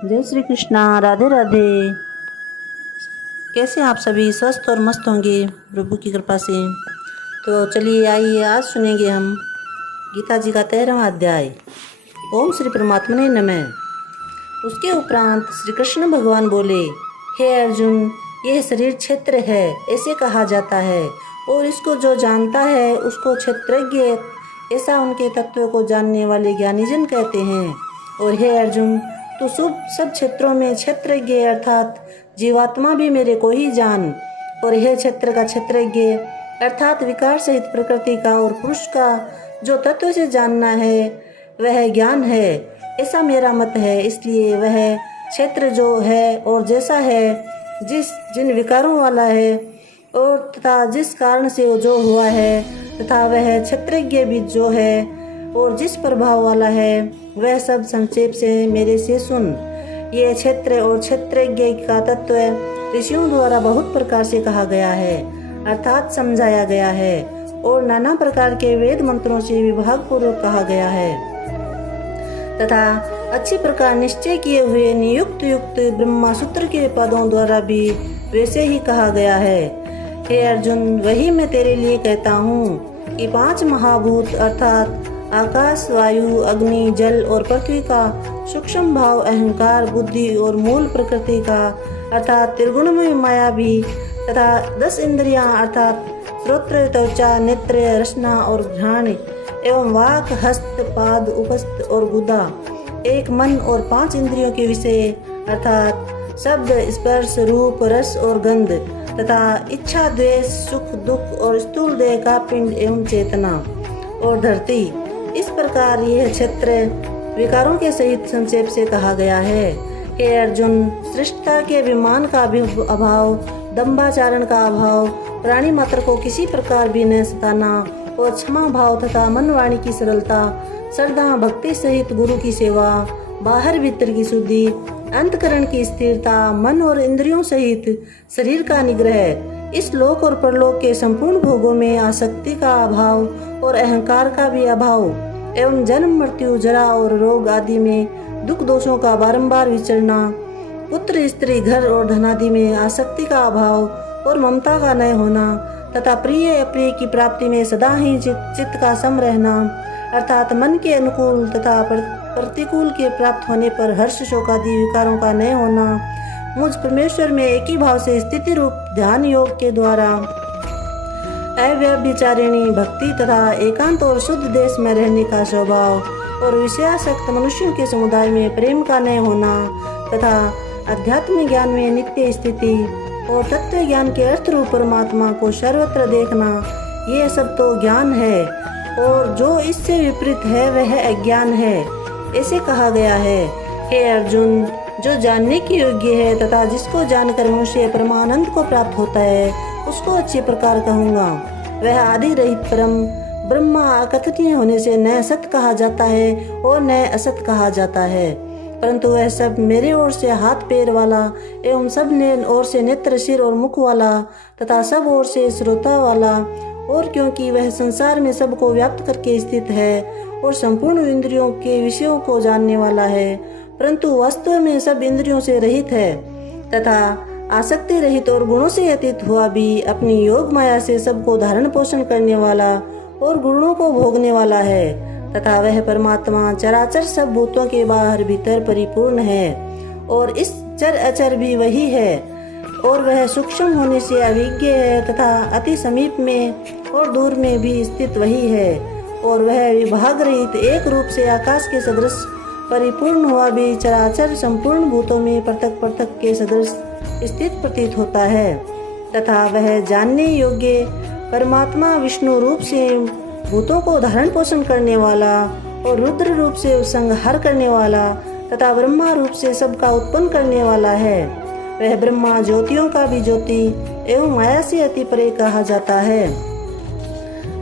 जय श्री कृष्णा। राधे राधे। कैसे आप सभी स्वस्थ और मस्त होंगे प्रभु की कृपा से। तो चलिए आइए आज सुनेंगे हम गीता जी का 13वां अध्याय। ओम श्री परमात्मने नमः। उसके उपरांत श्री कृष्ण भगवान बोले, हे अर्जुन, यह शरीर क्षेत्र है ऐसे कहा जाता है और इसको जो जानता है उसको क्षेत्रज्ञ ऐसा उनके तत्व को जानने वाले ज्ञानीजन कहते हैं। और हे अर्जुन, तो सब क्षेत्रों में क्षेत्रज्ञ अर्थात जीवात्मा भी मेरे को ही जान। और हे क्षेत्र का क्षेत्रज्ञ अर्थात विकार सहित प्रकृति का और पुरुष का जो तत्व से जानना है वह ज्ञान है, ऐसा मेरा मत है। इसलिए वह क्षेत्र जो है और जैसा है, जिन विकारों वाला है और तथा जिस कारण से वो जो हुआ है, तथा वह क्षेत्रज्ञ भी जो है और जिस प्रभाव वाला है, वह सब संक्षेप से मेरे से सुन। ये क्षेत्र और क्षेत्रज्ञ का तत्व ऋषियों द्वारा बहुत प्रकार से कहा गया है अर्थात समझाया गया है और नाना प्रकार के वेद मंत्रों से विभाग पूर्वक कहा गया है तथा अच्छी प्रकार निश्चय किए हुए नियुक्त युक्त ब्रह्मा सूत्र के पदों द्वारा भी वैसे ही कहा गया है। हे अर्जुन, वही मैं तेरे लिए कहता हूँ कि 5 महाभूत अर्थात आकाश, वायु, अग्नि, जल और पृथ्वी का सूक्ष्म भाव अहंकार, बुद्धि और मूल प्रकृति का अर्थात त्रिगुणमय माया भी तथा 10 इंद्रियां अर्थात श्रोत्र, त्वचा, नेत्र, रसना और घ्राण एवं वाक, हस्त, पाद, उपस्थ और गुदा, एक मन और 5 इंद्रियों के विषय अर्थात शब्द, स्पर्श, रूप, रस और गंध तथा इच्छा, द्वेष, सुख, दुख और स्थूल देह का पिंड एवं चेतना और धरती। इस प्रकार यह क्षेत्र विकारों के सहित संक्षेप से कहा गया है। हे अर्जुन, श्रेष्ठता के अभिमान का अभाव, दंभाचारण का अभाव, प्राणी मात्र को किसी प्रकार भी न सताना और क्षमा भाव तथा मन वाणी की सरलता, श्रद्धा भक्ति सहित गुरु की सेवा, बाहर भीतर की शुद्धि, अंतकरण की स्थिरता, मन और इंद्रियों सहित शरीर का निग्रह, इस लोक और परलोक के संपूर्ण भोगों में आसक्ति का अभाव और अहंकार का भी अभाव एवं जन्म, मृत्यु, जरा और रोग आदि में दुख दोषों का बारंबार विचरना, पुत्र, स्त्री, घर और धनादि में आसक्ति का अभाव और ममता का न होना तथा प्रिय अप्रिय की प्राप्ति में सदा ही चित्त का सम रहना अर्थात मन के अनुकूल तथा प्रतिकूल के प्राप्त होने पर हर्ष, शोकादि विकारों का न होना, मुझ परमेश्वर में एक ही भाव से स्थिति रूप ध्यान योग के द्वारा अव्यभिचारिणी भक्ति तथा एकांत और शुद्ध देश में रहने का स्वभाव और विषयासक्त मनुष्यों के समुदाय में प्रेम का न होना तथा अध्यात्म ज्ञान में नित्य स्थिति और तत्व ज्ञान के अर्थ रूप परमात्मा को सर्वत्र देखना, ये सब तो ज्ञान है और जो इससे विपरीत है वह अज्ञान है, ऐसे कहा गया है। हे अर्जुन, जो जानने की योग्य है तथा जिसको जानकर मनुष्य परमानंद को प्राप्त होता है उसको अच्छे प्रकार कहूँगा। वह आदि रहित परम ब्रह्मा अकथनीय होने से न सत कहा जाता है और न असत कहा जाता है, परंतु वह सब मेरे ओर से हाथ पैर वाला एवं सब ने ओर से नेत्र, सिर और मुख वाला तथा सब ओर से श्रोता वाला, और क्योंकि वह संसार में सबको व्याप्त करके स्थित है और संपूर्ण इंद्रियों के विषयों को जानने वाला है, परंतु वास्तव में सब इंद्रियों से रहित है तथा आसक्ति रहित और गुणों से अतीत हुआ भी अपनी योग माया से सबको धारण पोषण करने वाला और गुणों को भोगने वाला है तथा वह परमात्मा चराचर सब भूतों के बाहर भीतर परिपूर्ण है और इस चर अचर भी वही है और वह सूक्ष्म होने से अभिज्ञ है तथा अति समीप में और दूर में भी स्थित वही है और वह विभाग रहित एक रूप से आकाश के सदृश परिपूर्ण हुआ भी चराचर संपूर्ण भूतों में पृथक पृथक के सदृश स्थित प्रतीत होता है तथा वह जानने योग्य परमात्मा विष्णु रूप से भूतों को धारण पोषण करने वाला और रुद्र रूप से संहार करने वाला तथा ब्रह्मा रूप से सबका उत्पन्न करने वाला है। वह ब्रह्मा ज्योतियों का भी ज्योति एवं माया से अति परे कहा जाता है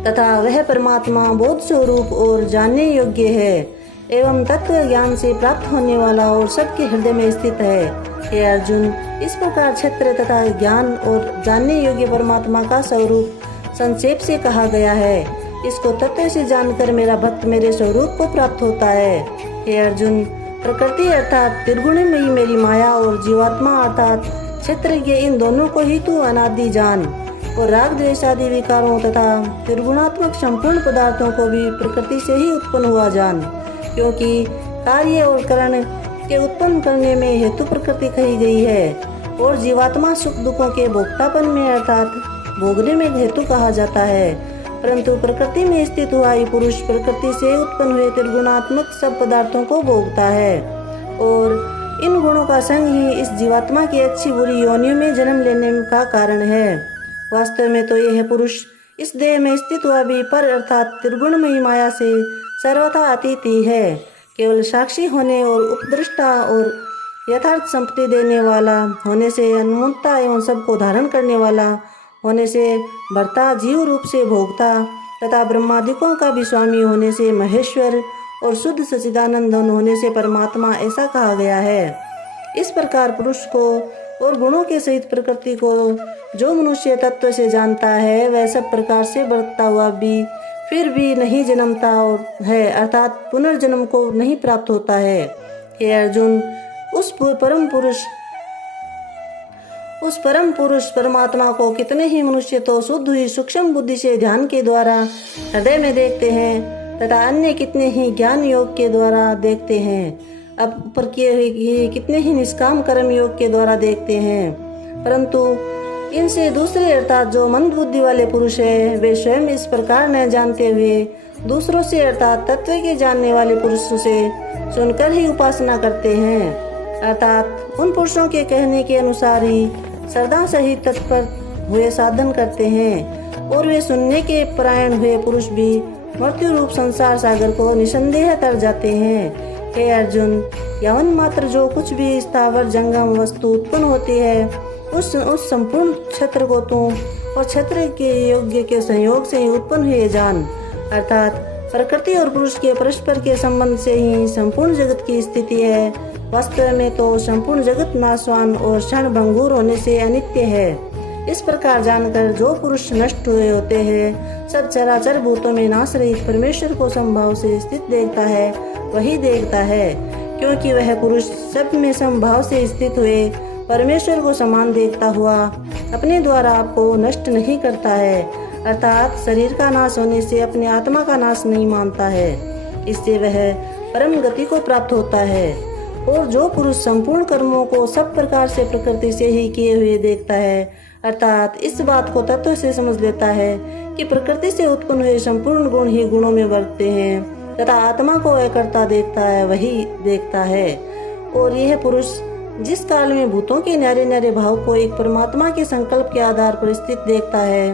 तथा वह परमात्मा बोध स्वरूप और जानने योग्य है एवं तत्व ज्ञान से प्राप्त होने वाला और सबके हृदय में स्थित है। हे अर्जुन, इस प्रकार क्षेत्र तथा ज्ञान और जानने योग्य परमात्मा का स्वरूप संक्षेप से कहा गया है। इसको तत्व से जानकर मेरा भक्त मेरे स्वरूप को प्राप्त होता है। हे अर्जुन, प्रकृति अर्थात त्रिगुणमयी मेरी माया और जीवात्मा अर्थात क्षेत्रज्ञ, इन दोनों को ही तू अनादि जान। और राग द्वेष आदि विकारों तथा त्रिगुणात्मक संपूर्ण पदार्थों को भी प्रकृति से ही उत्पन्न हुआ जान, क्योंकि कार्य और करण के उत्पन्न करने में हेतु प्रकृति कही गई है और जीवात्मा सुख दुखों के भोक्तापन में अर्थात भोगने में हेतु कहा जाता है। परंतु प्रकृति में स्थित हुआ ही पुरुष प्रकृति से उत्पन्न हुए त्रिगुणात्मक सब पदार्थों को भोगता है और इन गुणों का संग ही इस जीवात्मा की अच्छी बुरी योनियों में जन्म लेने का कारण है। वास्तव में तो यह पुरुष इस देह में स्थित हुआ भी पर अर्थात त्रिगुणमयी माया से सर्वथा अतीत ही है। केवल साक्षी होने और उपदृष्टा और यथार्थ संपत्ति देने वाला होने से, अनुमंता एवं सबको धारण करने वाला होने से, भर्ता जीव रूप से भोगता तथा ब्रह्मादिकों का भी स्वामी होने से महेश्वर और शुद्ध सच्चिदानंद होने से परमात्मा, ऐसा कहा गया है। इस प्रकार पुरुष को और गुणों के सहित प्रकृति को जो मनुष्य तत्व से जानता है, वह सब प्रकार से बरतता हुआ भी फिर भी नहीं जन्मता है, अर्थात पुनर्जन्म को नहीं प्राप्त होता है। हे अर्जुन, उस परम पुरुष परमात्मा को कितने ही मनुष्य तो शुद्ध हुई सूक्ष्म बुद्धि से ध्यान के द्वारा हृदय में देखते हैं तथा अन्य कितने ही ज्ञान योग के द्वारा देखते हैं, अब ऊपर किए हुए कितने ही निष्काम कर्म योग के द्वारा देखते हैं। परंतु इनसे दूसरे अर्थात जो मंद बुद्धि वाले पुरुष है, वे स्वयं इस प्रकार न जानते हुए दूसरों से अर्थात तत्व के जानने वाले पुरुषों से सुनकर ही उपासना करते हैं, अर्थात उन पुरुषों के कहने के अनुसार ही श्रद्धा सहित तत्पर हुए साधन करते हैं। और वे सुनने के परायण हुए पुरुष भी मृत्यु रूप संसार सागर को निसंदेह तर जाते हैं। हे अर्जुन, यवन मात्र जो कुछ भी स्थावर जंगम वस्तु उत्पन्न होती है, उस संपूर्ण क्षेत्र को तू और क्षेत्र के योग्य के संयोग से ही उत्पन्न हुए जान, अर्थात प्रकृति और पुरुष के परस्पर के संबंध से ही संपूर्ण जगत की स्थिति है। वास्तव में तो संपूर्ण जगत नाशवान और क्षण भंगुर होने से अनित्य है। इस प्रकार जानकर जो पुरुष नष्ट हुए होते हैं, सब चराचर भूतों में नाश रहित परमेश्वर को समभाव से स्थित देखता है, वही देखता है, क्योंकि वह पुरुष सब में समभाव से स्थित हुए परमेश्वर को समान देखता हुआ अपने द्वारा आपको नष्ट नहीं करता है, अर्थात शरीर का नाश होने से अपने आत्मा का नाश नहीं मानता है। इससे वह परम गति को प्राप्त होता है। और जो पुरुष संपूर्ण कर्मों को सब प्रकार से प्रकृति से ही किए हुए देखता है, अर्थात इस बात को तत्व से समझ लेता है कि प्रकृति से उत्पन्न हुए संपूर्ण गुण ही गुणों में बरतते हैं तथा आत्मा को अकर्ता देखता है, वही देखता है। और यह पुरुष जिस काल में भूतों के न्यारे न्यारे भाव को एक परमात्मा के संकल्प के आधार पर स्थित देखता है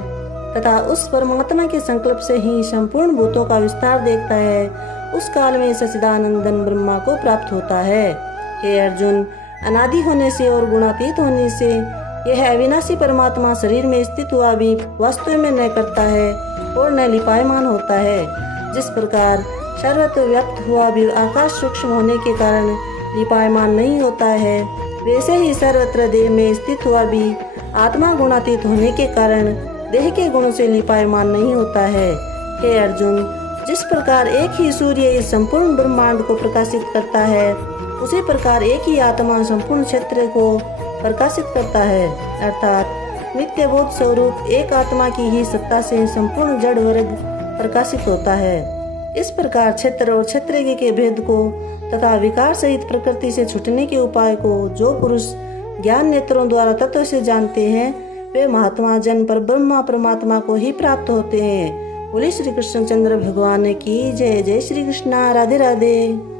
तथा उस परमात्मा के संकल्प से ही संपूर्ण भूतों का विस्तार देखता है, उस काल में सच्चिदानंदन ब्रह्मा को प्राप्त होता है। हे अर्जुन, अनादि होने से और गुणातीत होने से यह अविनाशी परमात्मा शरीर में स्थित हुआ भी वास्तव में न करता है और न लिपायमान होता है। जिस प्रकार सर्वत्र व्याप्त हुआ भी आकाश सूक्ष्म होने के कारण लिपायमान नहीं होता है, वैसे ही सर्वत्र देह में स्थित हुआ भी आत्मा गुणातीत होने के कारण देह के गुणों से लिपायमान नहीं होता है। हे अर्जुन, जिस प्रकार एक ही सूर्य इस संपूर्ण ब्रह्मांड को प्रकाशित करता है, उसी प्रकार एक ही आत्मा संपूर्ण क्षेत्र को प्रकाशित करता है, अर्थात नित्य बोध स्वरूप एक आत्मा की ही सत्ता से संपूर्ण जड़ वर्ग प्रकाशित होता है। इस प्रकार क्षेत्र और क्षेत्रज्ञ के भेद को तथा विकार सहित प्रकृति से छूटने के उपाय को जो पुरुष ज्ञान नेत्रों द्वारा तत्व से जानते हैं, वे महात्मा जन पर ब्रह्मा परमात्मा को ही प्राप्त होते हैं। बोले श्री कृष्णचंद्र भगवान की जय। जय श्री कृष्णा। राधे राधे।